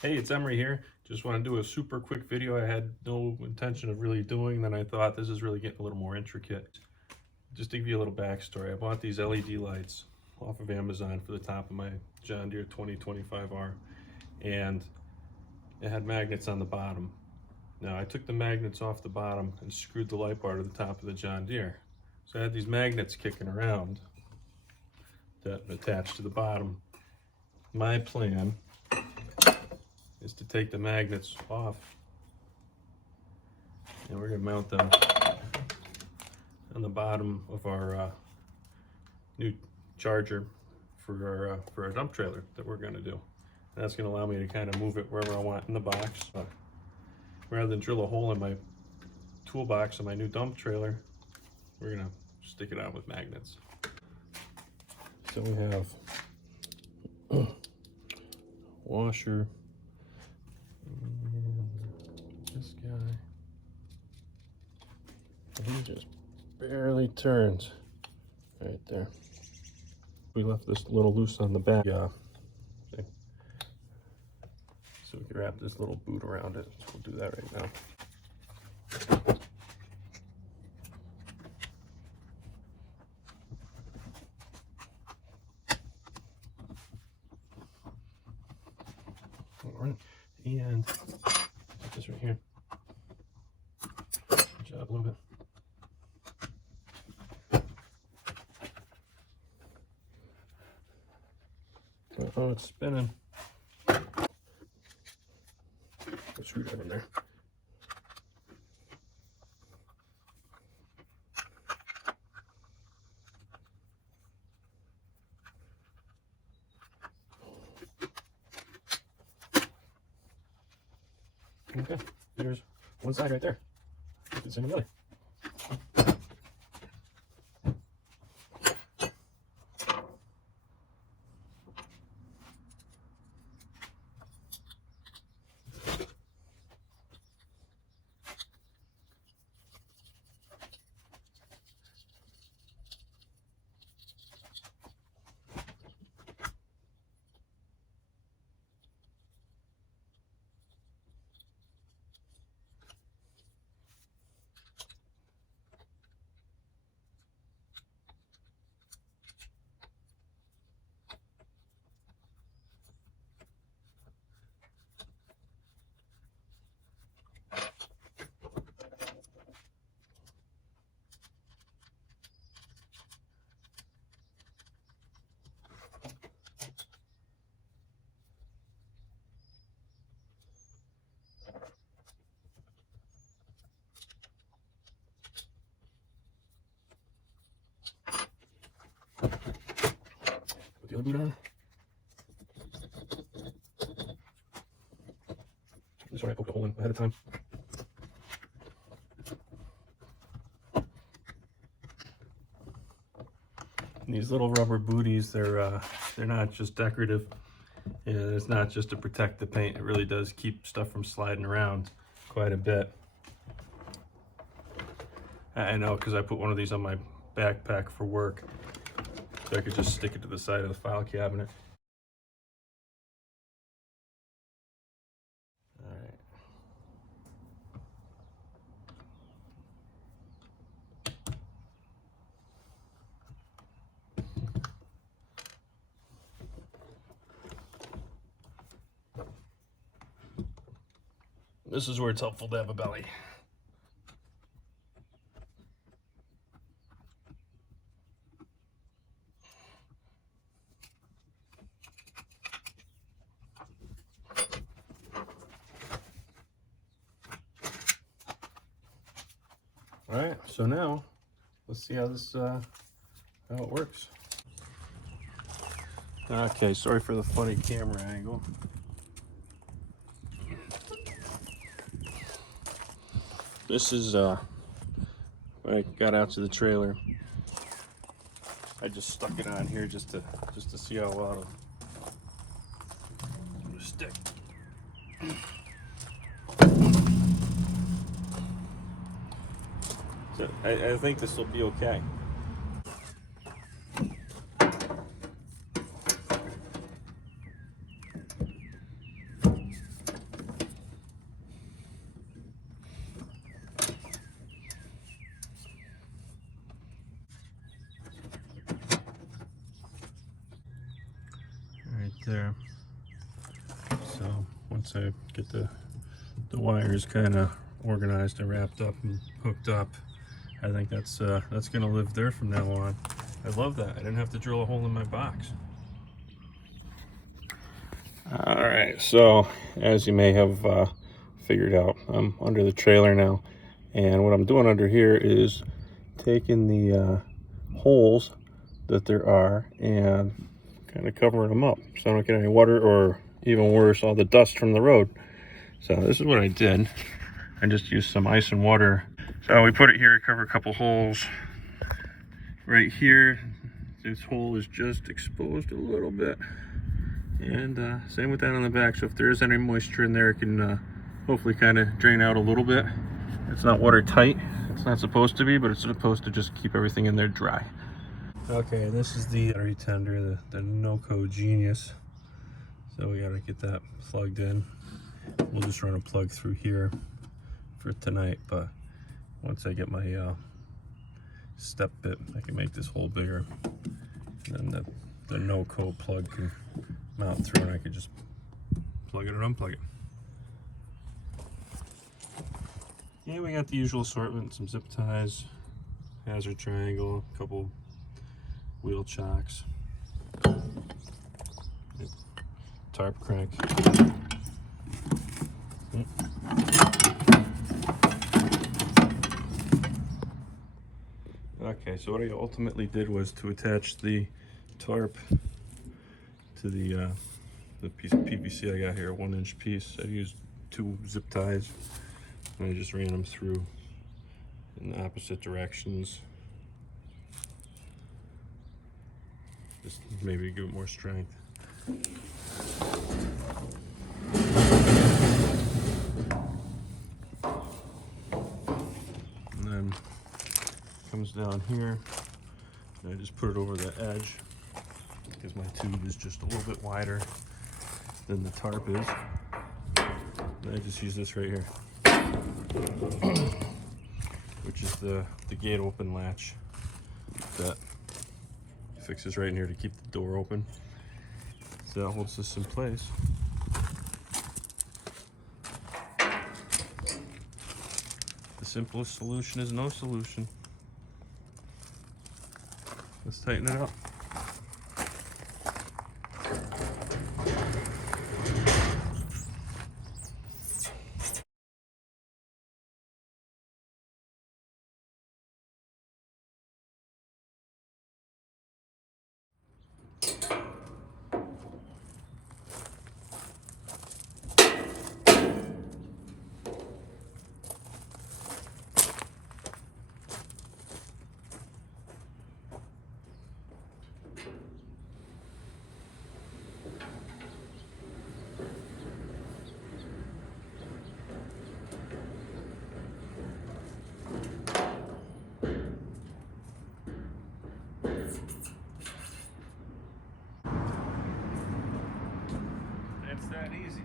Hey, it's Emery here. Just want to do a super quick video I had no intention of really doing, then I thought this is really getting a little more intricate. Just to give you a little backstory, I bought these LED lights off of Amazon for the top of my John Deere 2025R, and it had magnets on the bottom. Now I took the magnets off the bottom and screwed the light bar to the top of the John Deere. So I had these magnets kicking around that attached to the bottom. My plan is to take the magnets off, and we're going to mount them on the bottom of our new charger for our dump trailer that we're going to do. And that's going to allow me to kind of move it wherever I want in the box. Rather than drill a hole in my toolbox of my new dump trailer, we're going to stick it on with magnets. So we have washer, and this guy, and he just barely turns right there. We left this a little loose on the back, so we can wrap this little boot around it. So we'll do that right now. All right, and put this right here. Good job, a little bit. Oh, it's spinning. Put a screwdriver in there. Okay, there's one side right there. It's in the other. Put the other boot on. This one I poked a hole in ahead of time. And these little rubber booties, they're not just decorative. And it's not just to protect the paint. It really does keep stuff from sliding around quite a bit. I know, because I put one of these on my backpack for work, so I could just stick it to the side of the file cabinet. All right. This is where it's helpful to have a belly. All right, so now let's see how it works. Okay, sorry for the funny camera angle. This is when I got out to the trailer. I just stuck it on here just to see how well it'll stick. So I think this will be okay. once I get the wires kind of organized and wrapped up and hooked up, I think that's gonna live there from now on. I love that. I didn't have to drill a hole in my box. All right, so as you may have figured out, I'm under the trailer now, and what I'm doing under here is taking the holes that there are and kind of covering them up so I don't get any water, or even worse, all the dust from the road. So this is what I did. I just used some ice and water. So we put it here to cover a couple holes. Right here, this hole is just exposed a little bit. And same with that on the back. So if there is any moisture in there, it can hopefully kind of drain out a little bit. It's not watertight. It's not supposed to be, but it's supposed to just keep everything in there dry. Okay, this is the battery tender, the NOCO Genius. So we gotta get that plugged in. We'll just run a plug through here for tonight, but once I get my step bit, I can make this hole bigger. And then the NOCO plug can mount through, and I can just plug it and unplug it. Yeah, we got the usual assortment, some zip ties, hazard triangle, a couple wheel chocks, tarp crank. Okay, so what I ultimately did was to attach the tarp to the piece of PVC I got here, a 1-inch piece. I used 2 zip ties, and I just ran them through in the opposite directions. Just maybe give it more strength. And then comes down here, and I just put it over the edge because my tube is just a little bit wider than the tarp is. And I just use this right here, which is the gate open latch that fixes right in here to keep the door open. So that holds this in place. The simplest solution is no solution. Let's tighten it up. It's that easy.